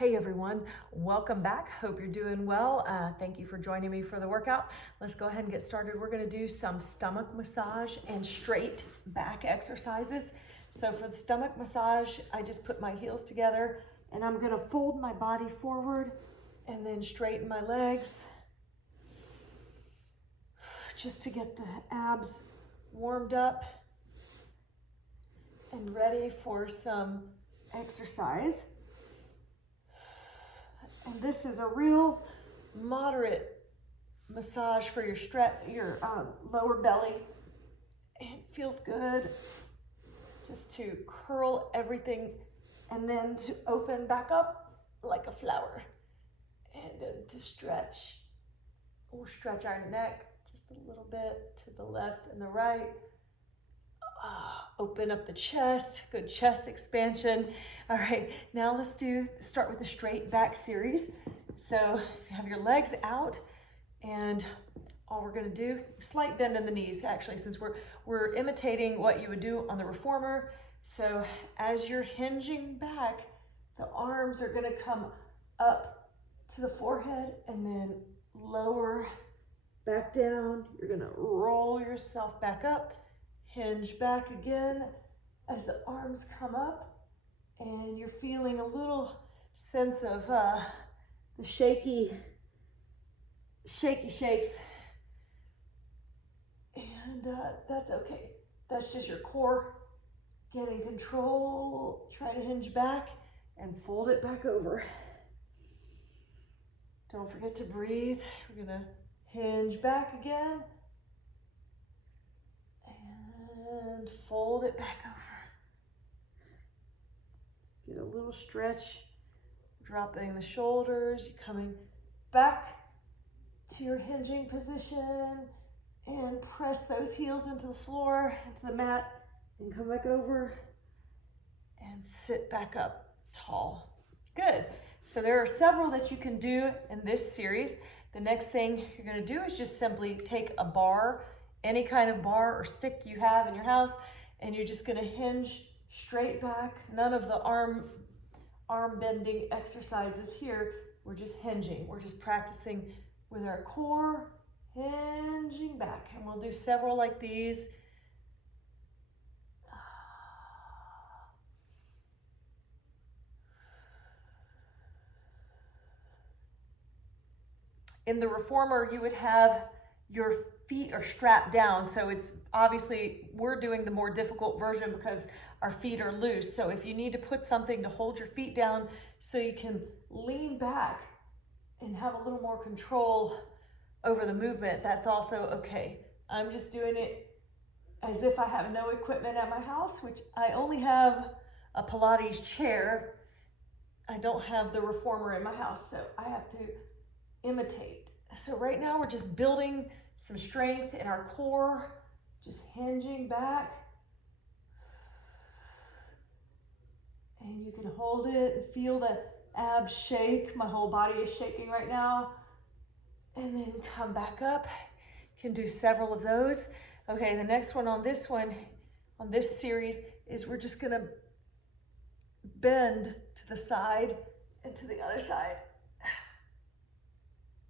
Hey everyone, welcome back. Hope you're doing well. Thank you for joining me for the workout. Let's go ahead and get started. We're gonna do some stomach massage and straight back exercises. So for the stomach massage, I just put my heels together and I'm gonna fold my body forward and then straighten my legs just to get the abs warmed up and ready for some exercise. And this is a real moderate massage for your lower belly. It feels good just to curl everything and then to open back up like a flower. And then to stretch. We'll stretch our neck just a little bit to the left and the right. Open up the chest, good chest expansion. All right, now let's start with the straight back series. So you have your legs out and all we're gonna do, slight bend in the knees actually, since we're imitating what you would do on the reformer. So as you're hinging back, the arms are gonna come up to the forehead and then lower back down. You're gonna roll yourself back up. Hinge back again as the arms come up, and you're feeling a little sense of the shaky shakes, and that's okay. That's just your core getting control. Try to hinge back and fold it back over. Don't forget to breathe. We're gonna hinge back again. And fold it back over. Get a little stretch, dropping the shoulders. You're coming back to your hinging position and press those heels into the floor, into the mat, and come back over and sit back up tall. Good. So there are several that you can do in this series. The next thing you're going to do is just simply take a bar, any kind of bar or stick you have in your house, and you're just gonna hinge straight back. None of the arm bending exercises here. We're just hinging. We're just practicing with our core, hinging back. And we'll do several like these. In the reformer, you would have your feet are strapped down. So it's obviously, we're doing the more difficult version because our feet are loose. So if you need to put something to hold your feet down so you can lean back and have a little more control over the movement, that's also okay. I'm just doing it as if I have no equipment at my house, which I only have a Pilates chair. I don't have the reformer in my house, so I have to imitate. So right now we're just building some strength in our core, just hinging back. And you can hold it and feel the abs shake. My whole body is shaking right now. And then come back up. You can do several of those. Okay, the next one, on this series, is we're just gonna bend to the side and to the other side.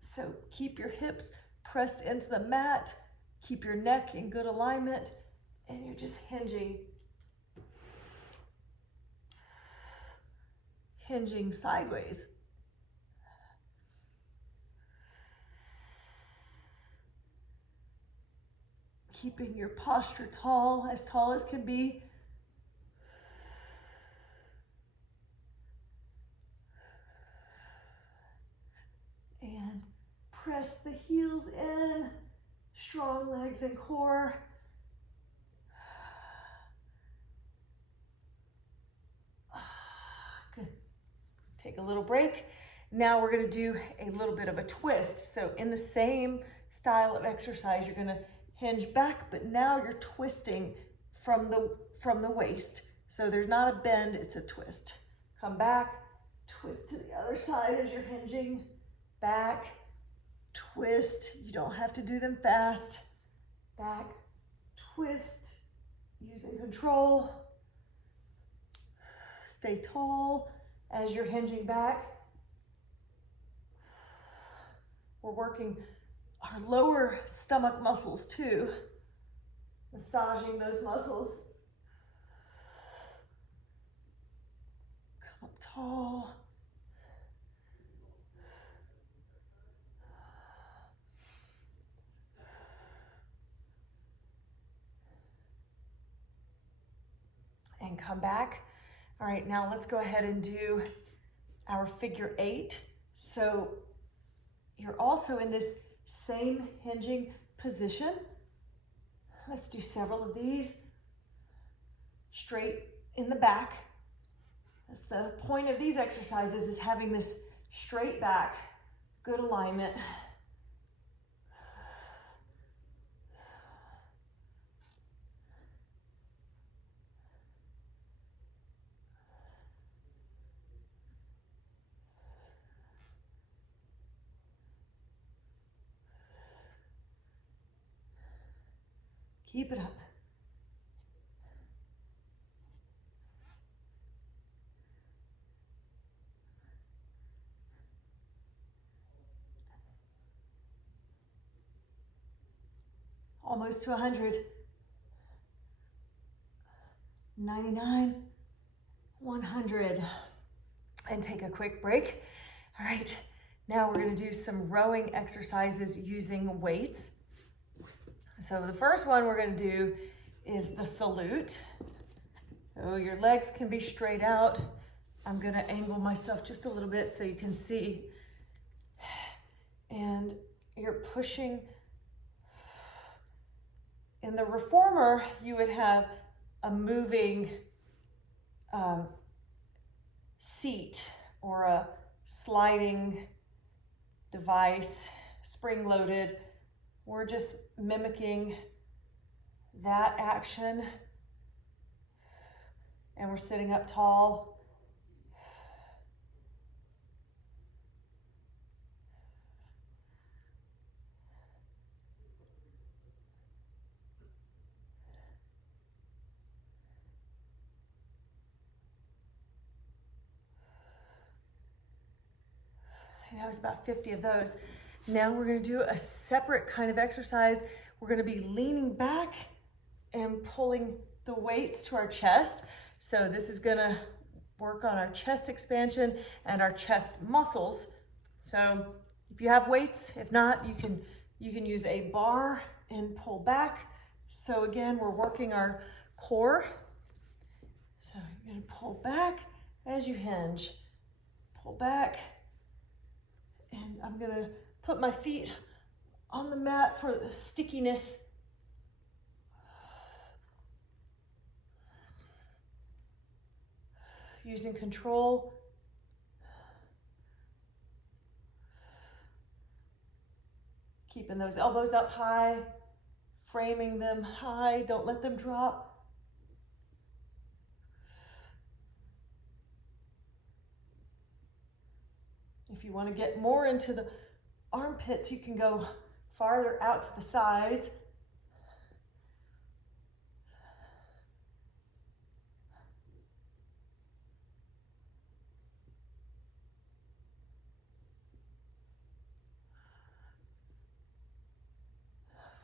So keep your hips pressed into the mat, keep your neck in good alignment, and you're just hinging sideways. Keeping your posture tall as can be. And press the heels in, strong legs and core. Good. Take a little break. Now we're gonna do a little bit of a twist. So in the same style of exercise, you're gonna hinge back, but now you're twisting from the waist. So there's not a bend, it's a twist. Come back, twist to the other side as you're hinging. Back, twist. You don't have to do them fast. Back, twist, using control. Stay tall As you're hinging back, we're working our lower stomach muscles too, massaging those muscles. Come up tall. And come back. All right, now let's go ahead and do our figure 8. So you're also in this same hinging position. Let's do several of these. Straight in the back. That's the point of these exercises, is having this straight back, good alignment. Keep it up. Almost to 100. 99, 100. And take a quick break. All right, now we're gonna do some rowing exercises using weights. So the first one we're gonna do is the salute. So your legs can be straight out. I'm gonna angle myself just a little bit so you can see. And you're pushing. In the reformer, you would have a moving seat or a sliding device, spring-loaded. We're just mimicking that action, and we're sitting up tall. That was about 50 of those. Now we're gonna do a separate kind of exercise. We're gonna be leaning back and pulling the weights to our chest. So this is gonna work on our chest expansion and our chest muscles. So if you have weights, if not, you can use a bar and pull back. So again, we're working our core. So you're gonna pull back as you hinge. Pull back. And I'm gonna put my feet on the mat for the stickiness. Using control. Keeping those elbows up high, framing them high, don't let them drop. If you want to get more into the armpits, you can go farther out to the sides.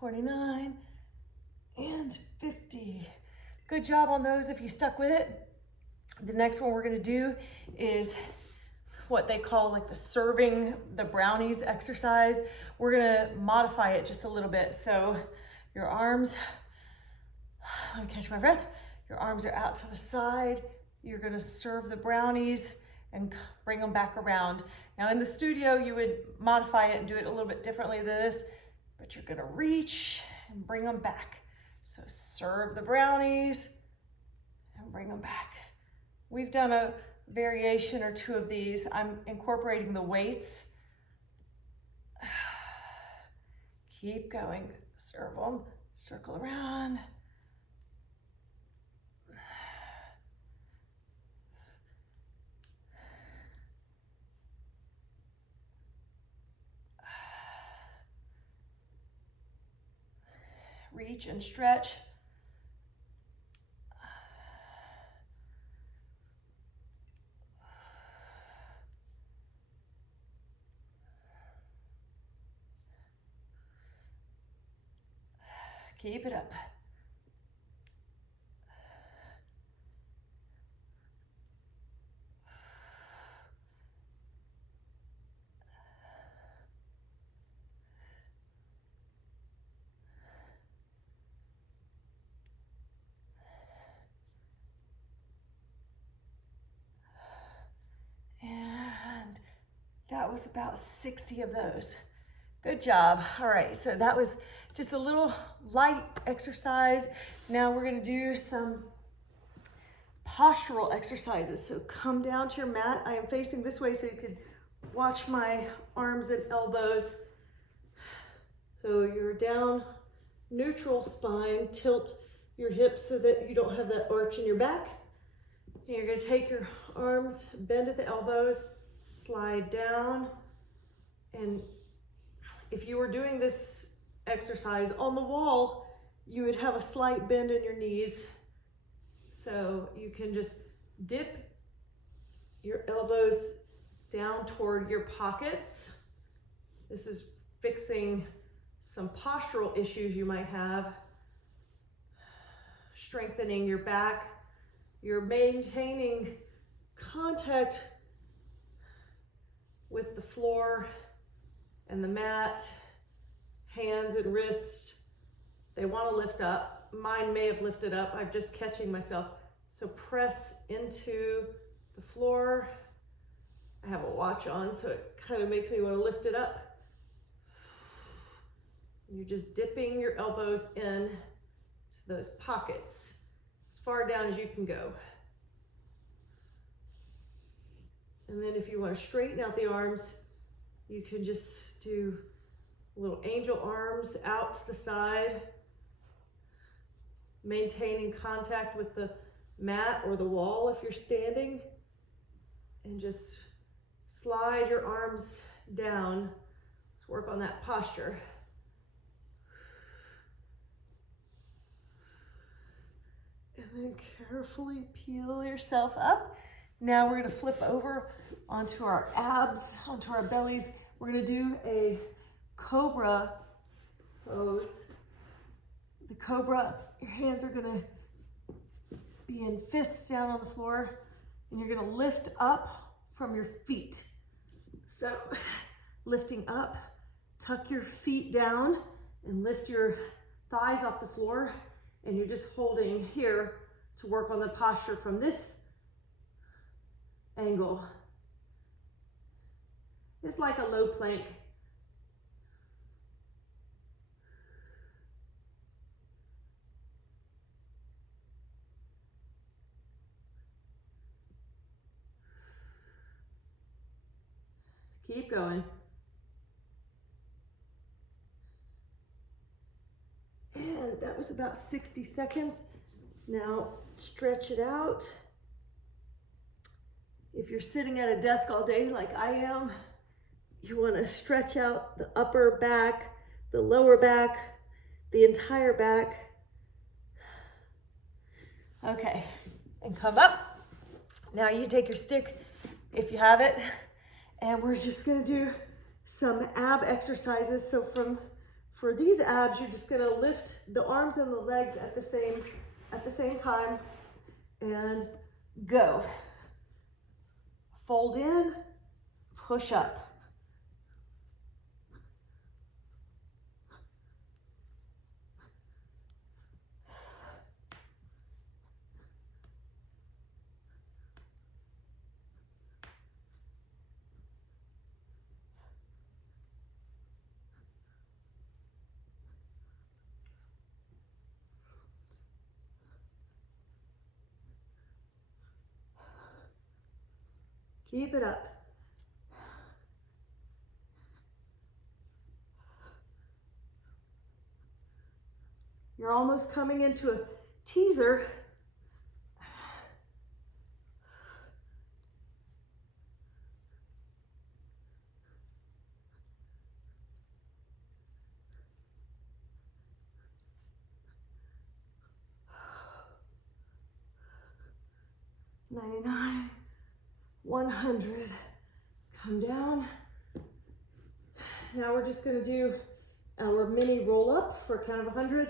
$49 and $50. Good job on those if you stuck with it. The next one we're going to do is what they call like the serving the brownies exercise. We're gonna modify it just a little bit. So your arms, let me catch my breath. Your arms are out to the side. You're gonna serve the brownies and bring them back around. Now in the studio, you would modify it and do it a little bit differently than this, but you're gonna reach and bring them back. So serve the brownies and bring them back. We've done a variation or two of these. I'm incorporating the weights. Keep going. Serve them. Circle around. Reach and stretch. Keep it up. And that was about 60 of those. Good job. All right, so that was just a little light exercise. Now we're gonna do some postural exercises. So come down to your mat. I am facing this way so you can watch my arms and elbows. So you're down, neutral spine, tilt your hips so that you don't have that arch in your back. And you're gonna take your arms, bend at the elbows, slide down. And if you were doing this exercise on the wall, you would have a slight bend in your knees. So you can just dip your elbows down toward your pockets. This is fixing some postural issues you might have. Strengthening your back. You're maintaining contact with the floor and the mat. Hands and wrists, they want to lift up. Mine may have lifted up. I'm just catching myself. So press into the floor. I have a watch on, so it kind of makes me want to lift it up. You're just dipping your elbows in to those pockets as far down as you can go. And then if you want to straighten out the arms, you can just do little angel arms out to the side, maintaining contact with the mat or the wall if you're standing, and just slide your arms down. Let's work on that posture. And then carefully peel yourself up. Now we're gonna flip over onto our abs, onto our bellies. We're gonna do a Cobra pose. The Cobra, your hands are gonna be in fists down on the floor, and you're gonna lift up from your feet. So lifting up, tuck your feet down and lift your thighs off the floor, and you're just holding here to work on the posture from this angle. It's like a low plank. Keep going. And that was about 60 seconds. Now stretch it out. If you're sitting at a desk all day like I am, you want to stretch out the upper back, the lower back, the entire back. Okay, and come up. Now you take your stick, if you have it, and we're just gonna do some ab exercises. So for these abs, you're just gonna lift the arms and the legs at the same time, and go. Fold in, push up. Keep it up. You're almost coming into a teaser. $99. 100. Come down. Now we're just going to do our mini roll up for a count of 100.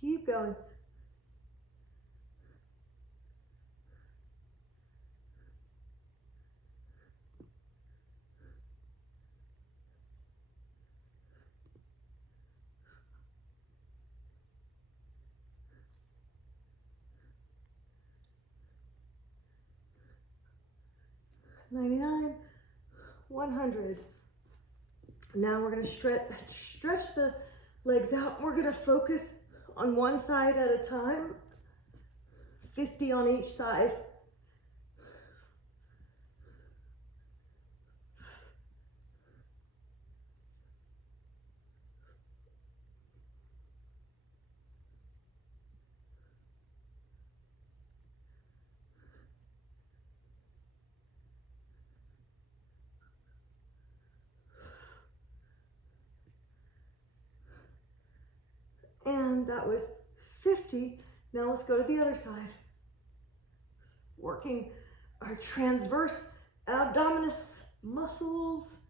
Keep going. $99, $100. Now we're going to stretch the legs out. We're going to focus on one side at a time, 50 on each side. And that was 50. Now let's go to the other side. Working our transverse abdominis muscles,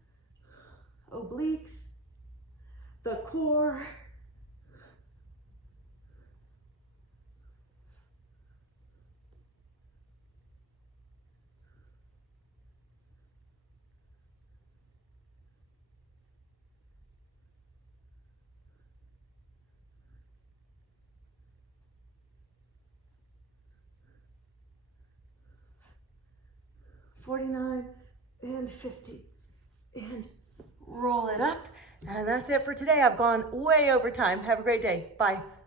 obliques, the core. $49 and $50. And roll it up. And that's it for today. I've gone way over time. Have a great day. Bye.